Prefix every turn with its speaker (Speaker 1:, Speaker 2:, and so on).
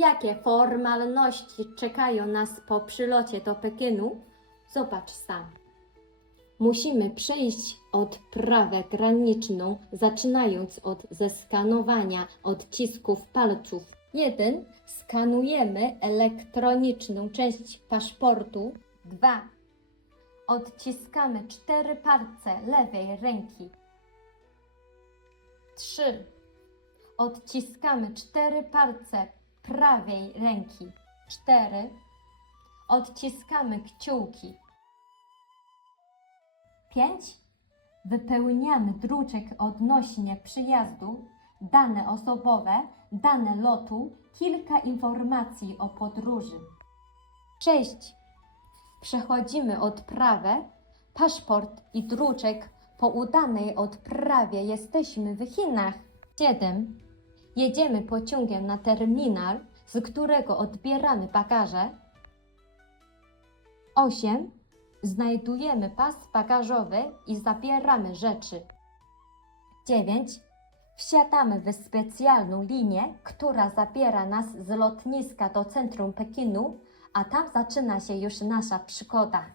Speaker 1: Jakie formalności czekają nas po przylocie do Pekinu? Zobacz sam. Musimy przejść odprawę graniczną, zaczynając od zeskanowania odcisków palców. 1. Skanujemy elektroniczną część paszportu. 2. Odciskamy cztery palce lewej ręki. 3. Odciskamy cztery palce prawej ręki. 4. Odciskamy kciuki. 5. Wypełniamy druczek odnośnie przyjazdu, dane osobowe, dane lotu, kilka informacji o podróży. 6. Przechodzimy odprawę, paszport i druczek. Po udanej odprawie jesteśmy w Chinach. 7. Jedziemy pociągiem na terminal, z którego odbieramy bagaże. 8. Znajdujemy pas bagażowy i zabieramy rzeczy. 9. Wsiadamy w specjalną linię, która zabiera nas z lotniska do centrum Pekinu, a tam zaczyna się już nasza przygoda.